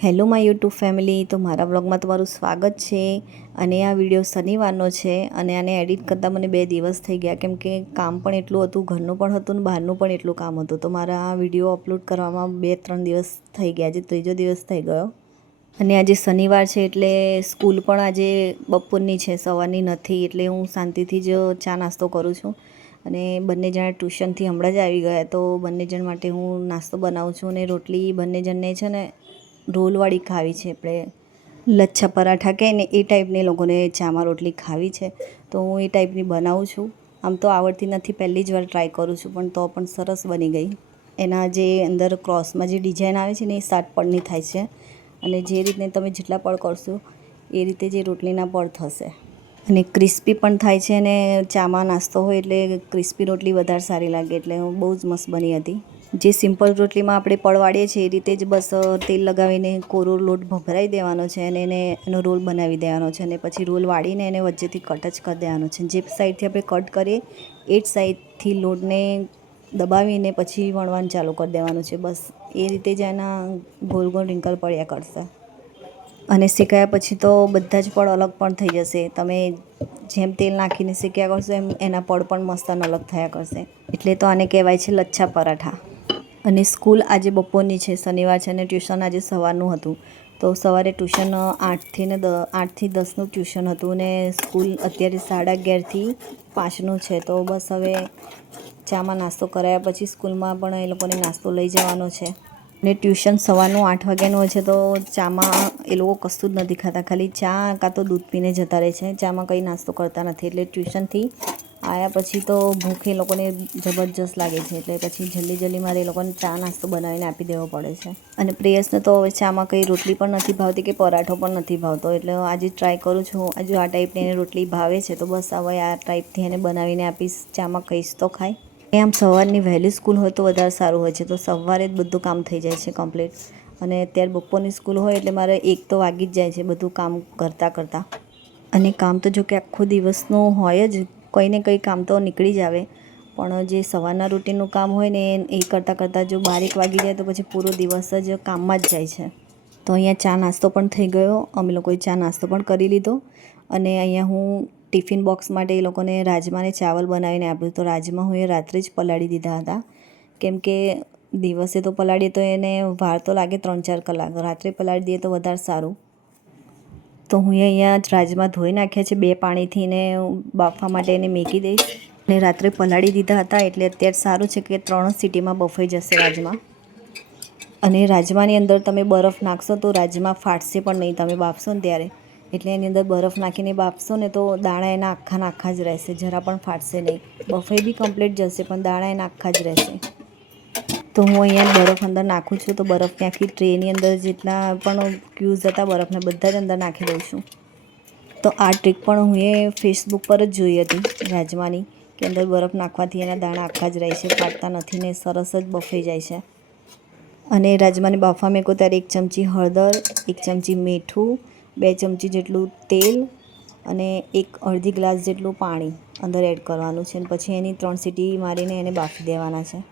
Hello my YouTube family, તો મારા બ્લોગમાં તમારું સ્વાગત છે. અને આ વિડીયો શનિવારનો છે અને આને એડિટ કરતાં મને 2 દિવસ થઈ ગયા, કેમ કે કામ પણ એટલું હતું, ઘરનું પણ હતું ને બહારનું પણ એટલું કામ હતું. તો મારા આ વિડીયો અપલોડ કરવામાં 2-3 દિવસ થઈ ગયા, આજે ત્રીજો દિવસ થઈ ગયો. અને આજે શનિવાર છે એટલે સ્કૂલ પણ આજે બપોરની છે, સવારની નથી. એટલે હું શાંતિથી જ ચા નાસ્તો કરું છું. અને બંને જણા ટ્યુશનથી હમણાં જ આવી ગયા, તો બંને જણ માટે હું નાસ્તો બનાવું છું. અને રોટલી બંને જણને છે ને રોલવાળી ખાવી છે, આપણે લચ્છા પરાઠા કહે ને એ ટાઈપની લોકોને ચામાં રોટલી ખાવી છે. તો હું એ ટાઈપની બનાવું છું. આમ તો આવડતી નથી, પહેલી જ વાર ટ્રાય કરું છું, પણ તો પણ સરસ બની ગઈ. એના જે અંદર ક્રોસમાં જે ડિઝાઇન આવે છે ને એ 7 પડની થાય છે. અને જે રીતને તમે જેટલા પડ કરશો એ રીતે જે રોટલીના પડ થશે. અને ક્રિસ્પી પણ થાય છે. અને ચામાં નાસ્તો હોય એટલે ક્રિસ્પી રોટલી વધારે સારી લાગે. એટલે બહુ જ મસ્ત બની હતી. જે સિમ્પલ રોટલીમાં આપણે પડ વાળીએ છીએ એ રીતે જ બસ તેલ લગાવીને કોરો લોટ ભભરાઈ દેવાનો છે અને એનો રોલ બનાવી દેવાનો છે. અને પછી રોલ વાળીને એને વચ્ચેથી કટ જ કરી દેવાનો છે. જે સાઈડથી આપણે કટ કરીએ એ જ સાઈડથી લોટને દબાવીને પછી વણવાનું ચાલુ કરી દેવાનું છે. બસ એ રીતે જ એના ગોલ ગોલ રિંકલ પડ્યા કરશે. અને શેકાયા પછી તો બધા જ પડ અલગ પણ થઈ જશે. તમે જેમ તેલ નાખીને શેક્યા કરશો એમ એના પડ પણ મસ્ત અલગ થયા કરશે. એટલે તો આને કહેવાય છે લચ્છા પરાઠા. અને સ્કૂલ આજે બપોરની છે, શનિવાર છે, અને ટ્યુશન આજે સવારનું હતું. તો સવારે ટ્યુશન 8થી 10નું ટ્યુશન હતું. અને સ્કૂલ અત્યારે 11:30થી 5નું છે. તો બસ હવે ચામાં નાસ્તો કરાયા પછી સ્કૂલમાં પણ એ લોકોને નાસ્તો લઈ જવાનો છે. અને ટ્યુશન સવારનું 8 વાગ્યાનું હોય છે. તો ચામાં એ લોકો કશું જ નથી ખાતા, ખાલી ચા કાં તો દૂધ પીને જતા રહે છે. ચામાં કંઈ નાસ્તો કરતા નથી. એટલે ટ્યુશનથી આવ્યા પછી તો ભૂખ એ લોકોને જબરજસ્ત લાગે છે. એટલે પછી જલ્દી મારે એ લોકોને ચા નાસ્તો બનાવીને આપી દેવો પડે છે. અને પ્રેયસને તો હવે ચામાં કંઈ રોટલી પણ નથી ભાવતી કે પરાઠો પણ નથી ભાવતો. એટલે આજે ટ્રાય કરું છું. હજુ આ ટાઈપની એને રોટલી ભાવે છે તો બસ હવે આ ટાઈપથી એને બનાવીને આપીશ. ચામાં કહીશ તો ખાય. એ આમ સવારની વહેલી સ્કૂલ હોય તો વધારે સારું હોય છે. તો સવારે જ બધું કામ થઈ જાય છે કમ્પ્લીટ. અને અત્યારે બપોરની સ્કૂલ હોય એટલે મારે 1 તો વાગી જ જાય છે બધું કામ કરતાં. અને કામ તો જો કે આખો દિવસનું હોય જ, કંઈ ને કંઈ કામ તો નીકળી જ આવે. પણ જે સવારના રૂટીનનું કામ હોય ને એ કરતાં જો 12 વાગી જાય તો પછી પૂરો દિવસ જ કામમાં જ જાય છે. તો અહીંયા ચા નાસ્તો પણ થઈ ગયો. અમે લોકોએ ચા નાસ્તો પણ કરી લીધો. અને અહીંયા હું ટિફિન બોક્સ માટે એ લોકોને રાજમાને ચાવલ બનાવીને આપ્યું. તો રાજમા હું એ રાત્રે જ પલાળી દીધા હતા, કેમ કે દિવસે તો પલાળીએ તો એને વાર તો લાગે 3-4 કલાક. રાત્રે પલાળી દઈએ તો વધારે સારું. તો હું અહીંયા રાજમા ધોઈ નાખ્યા છે 2 પાણીથી, ને બાફવા માટે એને મૂકી દઈશ. અને રાત્રે પલાળી દીધા હતા એટલે અત્યારે સારું છે કે 3 સીટીમાં બફાઈ જશે રાજમા. અને રાજમાની અંદર તમે બરફ નાખશો તો રાજમા ફાટશે પણ નહીં તમે બાફશો ને ત્યારે. એટલે એની અંદર બરફ નાખીને બાફશો ને તો દાણા એના આખા જ રહેશે, જરા પણ ફાટશે નહીં. બફાઈ બી કમ્પ્લીટ જશે પણ દાણા એના આખા જ રહેશે. તો હું અહીંયા બરફ અંદર નાખું છું. તો બરફની આખી ટ્રેની અંદર જેટલા પણ ક્યુબ્સ હતા બરફના બધા જ અંદર નાખી દઉં છું. તો આ ટ્રીક પણ હું એ ફેસબુક પર જ જોઈ હતી રાજમાની, કે અંદર બરફ નાખવાથી એના દાણા આખા જ રહે છે, ફાટતા નથી ને સરસ જ બફાઈ જાય છે. અને રાજમાને બાફવા મૂકો ત્યારે 1 ચમચી હળદર, 1 ચમચી મીઠું, 2 ચમચી જેટલું તેલ અને 1 ગ્લાસ જેટલું પાણી અંદર એડ કરવાનું છે. અને પછી એની 3 સીટી મારીને એને બાફી દેવાના છે.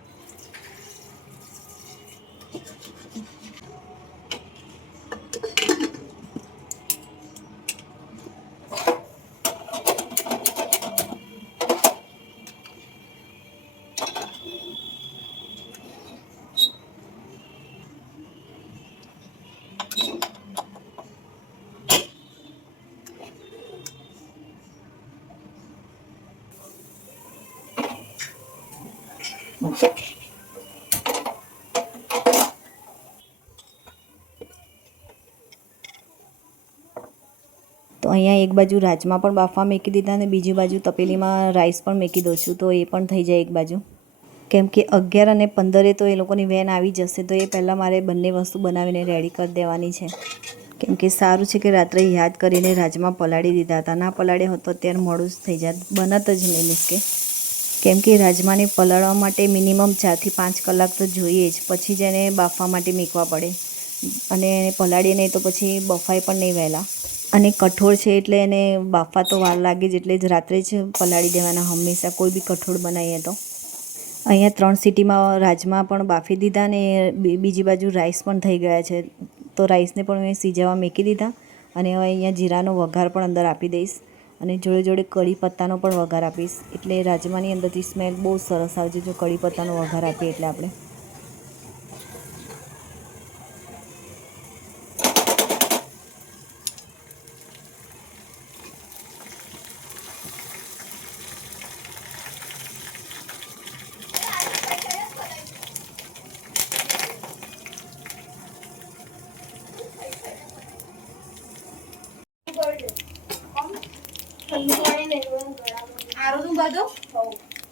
તો અહીંયા એક બાજુ રાજમા પણ બાફવા મૂકી દીધા અને બીજી બાજુ તપેલીમાં રાઈસ પણ મૂકી દઉં છું. તો એ પણ થઈ જાય એક બાજુ, કેમ કે 11 અને 15 તો એ લોકોની વેન આવી જશે. તો એ પહેલાં મારે બંને વસ્તુ બનાવીને રેડી કરી દેવાની છે. કેમ કે સારું છે કે રાત્રે યાદ કરીને રાજમા પલાળી દીધા હતા. ના પલાળ્યા હોત તો અત્યારે મોડું જ થઈ જાય, બનત જ નહીં. મીન્સ કેમ કે રાજમાને પલાળવા માટે મિનિમમ 4 થી 5 કલાક તો જોઈએ જ, પછી જ એને બાફવા માટે મૂકવા પડે. અને એને પલાળીએ નહીં તો પછી બફાય પણ નહીં વહેલા. અને કઠોળ છે એટલે એને બાફવા તો વાર લાગે જ, એટલે જ રાત્રે જ પલાળી દેવાના હંમેશા કોઈ બી કઠોળ બનાવીએ તો. અહીંયા 3 સીટીમાં રાજમા પણ બાફી દીધા ને બીજી બાજુ રાઈસ પણ થઈ ગયા છે. તો રાઈસને પણ મેં સિજાવા મૂકી દીધા અને હવે અહીંયા જીરાનો વઘાર પણ અંદર આપી દઈશ અને જોડે જોડે કઢી પત્તાનો પણ વઘાર આપીશ, એટલે રાજમાની અંદરથી સ્મેલ બહુ સરસ આવશે જો કઢી પત્તાનો વઘાર આપીએ એટલે આપણે.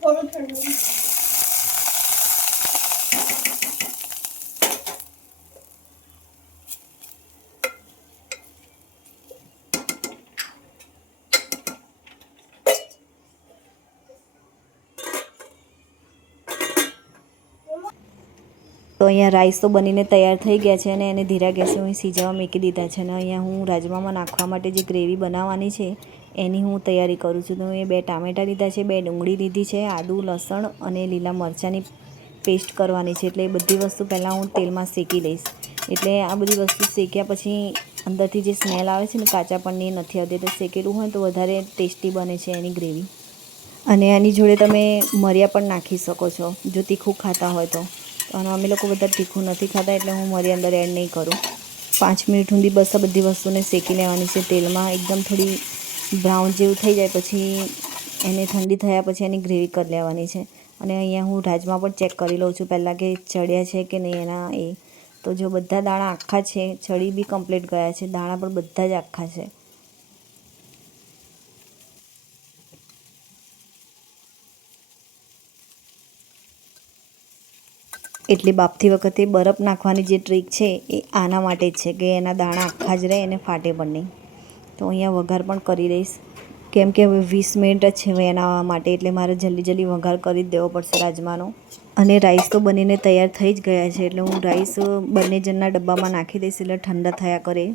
થોડું ઠંડુ તો અહીંયા રાઈસ તો બનીને તૈયાર થઈ ગયા છે અને એને ધીરા ગેસે હું સિજાવા મૂકી દીધા છે અને અહીંયા હું રાજમામાં નાખવા માટે જે ગ્રેવી બનાવવાની છે એની હું તૈયારી કરું છું. તો મેં 2 ટામેટાં લીધા છે, 2 ડુંગળી લીધી છે, આદુ લસણ અને લીલા મરચાંની પેસ્ટ કરવાની છે. એટલે એ બધી વસ્તુ પહેલાં હું તેલમાં શેકી લઈશ, એટલે આ બધી વસ્તુ શેક્યા પછી અંદરથી જે સ્મેલ આવે છે ને કાચાપણની નથી આવતી, તો શેકેલું હોય તો વધારે ટેસ્ટી બને છે એની ગ્રેવી. અને આની જોડે તમે મરિયા પણ નાખી શકો છો જો તીખું ખાતા હોય તો, અને અમે લોકો વધારે તીખું નથી ખાતા એટલે હું મરી અંદર એડ નહીં કરું. 5 મિનિટ સુધી બસ આ બધી વસ્તુને શેકી લેવાની છે તેલમાં. એકદમ થોડી બ્રાઉન જેવું થઈ જાય પછી એને ઠંડી થયા પછી એની ગ્રેવી કરી લેવાની છે. અને અહીંયા હું રાજમા પણ ચેક કરી લઉં છું પહેલાં કે ચડ્યા છે કે નહીં એના એ. તો જો બધા દાણા આખા છે, ચડી બી કમ્પ્લીટ ગયા છે, દાણા પણ બધા જ આખા છે. એટલે બાફતી વખતે બરફ નાખવાની જે ટ્રીક છે એ આના માટે જ છે કે એના દાણા આખા જ રહે એને ફાટે પણ નહીં. તો અહીંયા વઘાર પણ કરી દઈશ કેમ કે હવે 20 મિનિટ જ છે હવે એના માટે, એટલે મારે જલ્દી વઘાર કરી જ દેવો પડશે રાજમાનો. અને રાઈસ તો બનીને તૈયાર થઈ જ ગયા છે, એટલે હું રાઈસ બંને જણના ડબ્બામાં નાખી દઈશ એટલે ઠંડા થયા કરે.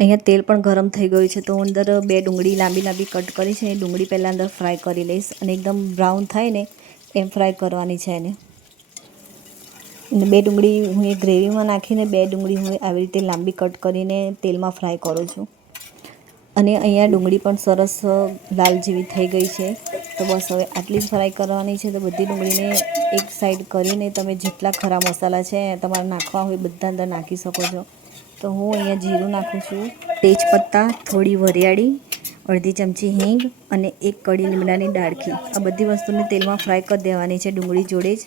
અહીંયા તેલ પણ ગરમ થઈ ગયું છે, તો અંદર 2 ડુંગળી લાંબી કટ કરી છે. એ ડુંગળી પહેલાં અંદર ફ્રાય કરી લઈશ અને એકદમ બ્રાઉન થાય ને એમ ફ્રાય કરવાની છે એને. અને 2 ડુંગળી હું એ ગ્રેવીમાં નાખીને 2 ડુંગળી હું આવી રીતે લાંબી કટ કરીને તેલમાં ફ્રાય કરું છું. અને અહીંયા ડુંગળી પણ સરસ લાલ જેવી થઈ ગઈ છે, તો બસ હવે આટલી જ ફ્રાય કરવાની છે. તો બધી ડુંગળીને એક સાઈડ કરીને તમે જેટલા ખરા મસાલા છે તમારે નાખવા હોય બધા અંદર નાખી શકો છો. તો હું અહીંયા જીરું નાખું છું, તેજપત્તા, થોડી વરિયાળી, અડધી ચમચી હિંગ અને 1 કળી લીમડાની ડાળખી. આ બધી વસ્તુને તેલમાં ફ્રાય કરી દેવાની છે ડુંગળી જોડે જ.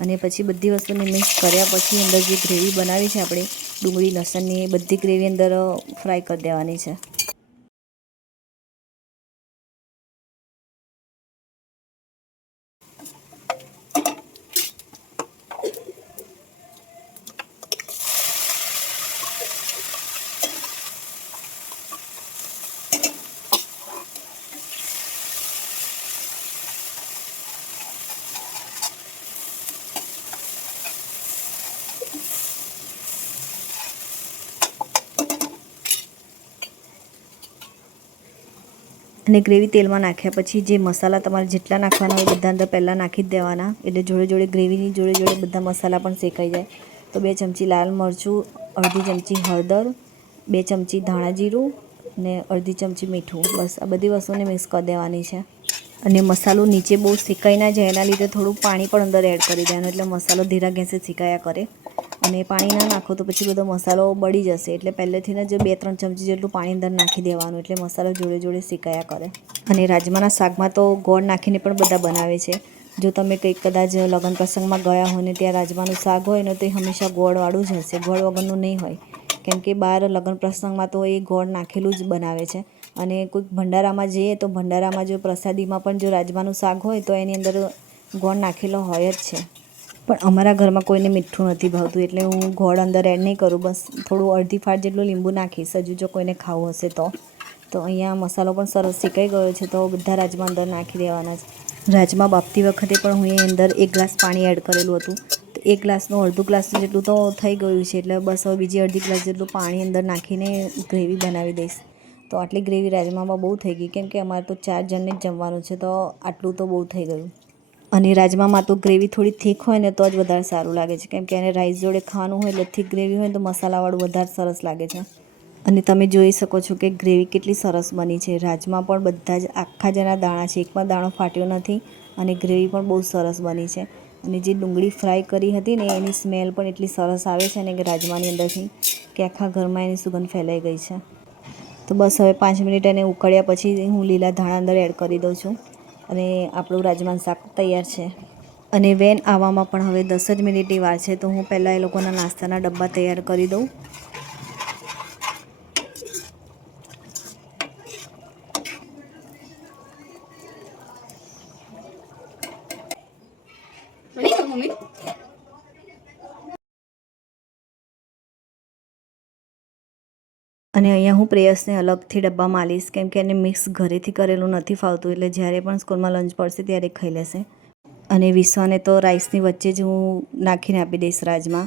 અને પછી બધી વસ્તુને મિક્સ કર્યા પછી અંદર જે ગ્રેવી બનાવી છે આપણે ડુંગળી લસણની એ બધી ગ્રેવી અંદર ફ્રાય કરી દેવાની છે. અને ગ્રેવી તેલમાં નાખ્યા પછી જે મસાલા તમારે જેટલા નાખવાના હોય બધા અંદર પહેલાં નાખી જ દેવાના, એટલે જોડે ગ્રેવીની જોડે બધા મસાલા પણ શેકાઈ જાય. તો 2 ચમચી લાલ મરચું, અડધી ચમચી હળદર, 2 ચમચી ધાણા જીરું અને અડધી ચમચી મીઠું. બસ આ બધી વસ્તુને મિક્સ કરી દેવાની છે. અને મસાલો નીચે બહુ શેકાઈ ના જાય એના લીધે થોડું પાણી પણ અંદર એડ કરી દેવાનું, એટલે મસાલો ધીરા ગેસે શેકાયા કરે. અને પાણી ના નાખો તો પછી બધો મસાલો બળી જશે, એટલે પહેલેથી જ 2-3 ચમચી જેટલું પાણી અંદર નાખી દેવાનું, એટલે મસાલો જોડે શેકાયા કરે. અને રાજમાના શાકમાં તો ગોળ નાખીને પણ બધા બનાવે છે. જો તમે કંઈક કદાચ લગ્ન પ્રસંગમાં ગયા હોય ને ત્યાં રાજમાનું શાક હોય ને તો એ હંમેશા ગોળવાળું જ હશે, ગોળ વગરનું નહીં હોય, કેમ કે બહાર લગ્ન પ્રસંગમાં તો એ ગોળ નાખેલું જ બનાવે છે. અને કોઈક ભંડારામાં જઈએ તો ભંડારામાં જો પ્રસાદીમાં પણ જો રાજમાનું શાક હોય તો એની અંદર ગોળ નાખેલો હોય જ છે. પણ અમારા ઘરમાં કોઈને મીઠું નથી ભાવતું એટલે હું ગોળ અંદર એડ નહીં કરું. બસ થોડું અડધી ફાટ જેટલું લીંબુ નાખીશ હજુ જો કોઈને ખાવું હશે તો. તો અહીંયા મસાલો પણ સરસ શેકાઈ ગયો છે તો બધા રાજમા અંદર નાખી દેવાના છે. રાજમા બાફતી વખતે પણ હું એની અંદર 1 ગ્લાસ પાણી એડ કરેલું હતું. તો 1 ગ્લાસનું અડધું ગ્લાસ જેટલું તો થઈ ગયું છે એટલે બસ હવે બીજી અડધી ગ્લાસ જેટલું પાણી અંદર નાખીને ગ્રેવી બનાવી દઈશ. તો આટલી ગ્રેવી રાજમામાં બહુ થઈ ગઈ કેમ કે અમારે તો 4 જણને જ જમવાનું છે તો આટલું તો બહુ થઈ ગયું. અને રાજમામાં તો ગ્રેવી થોડી થીક હોય ને તો જ વધારે સારું લાગે છે કેમ કે એને રાઈસ જોડે ખાવાનું હોય એટલે થીક ગ્રેવી હોય તો મસાલાવાળું વધારે સરસ લાગે છે. અને તમે જોઈ શકો છો કે ગ્રેવી કેટલી સરસ બની છે. રાજમા પણ બધા જ આખા જેના દાણા છે, એક પણ દાણો ફાટ્યો નથી અને ગ્રેવી પણ બહુ સરસ બની છે. અને જે ડુંગળી ફ્રાય કરી હતી ને એની સ્મેલ પણ એટલી સરસ આવે છે ને કે રાજમાની અંદરથી કે આખા ઘરમાં એની સુગંધ ફેલાઈ ગઈ છે. તો બસ હવે 5 મિનિટ એને ઉકળ્યા પછી હું લીલા ધાણા અંદર એડ કરી દઉં છું અને આપણું રાજમાનું શાક તૈયાર છે. અને વેન આવવામાં પણ હવે 10 જ મિનિટની વાર છે તો હું પહેલાં એ લોકોના નાસ્તાના ડબ્બા તૈયાર કરી દઉં. અને અહીંયા હું પ્રેયસને અલગથી ડબ્બામાં આલીશ કેમ કે એને મિક્સ ઘરેથી કરેલું નથી ફાવતું એટલે જ્યારે પણ સ્કૂલમાં લંચ પડશે ત્યારે ખાઈ લેશે. અને વિશ્વાને તો રાઈસની વચ્ચે જ હું નાખીને આપી દઈશ રાજમા.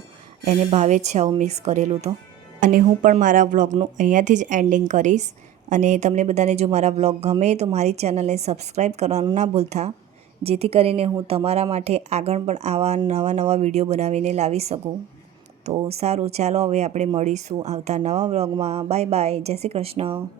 એને ભાવે જ છે આવું મિક્સ કરેલું તો. અને હું પણ મારા વ્લોગનું અહીંયાથી જ એન્ડિંગ કરીશ. અને તમને બધાને જો મારા વ્લોગ ગમે તો મારી ચેનલને સબસ્ક્રાઈબ કરવાનું ના ભૂલતા, જેથી કરીને હું તમારા માટે આગળ પણ આવા નવા વિડીયો બનાવીને લાવી શકું. તો સારું, ચાલો હવે આપણે મળીશું આવતા નવા વ્લોગમાં. બાય બાય, જય શ્રી કૃષ્ણ.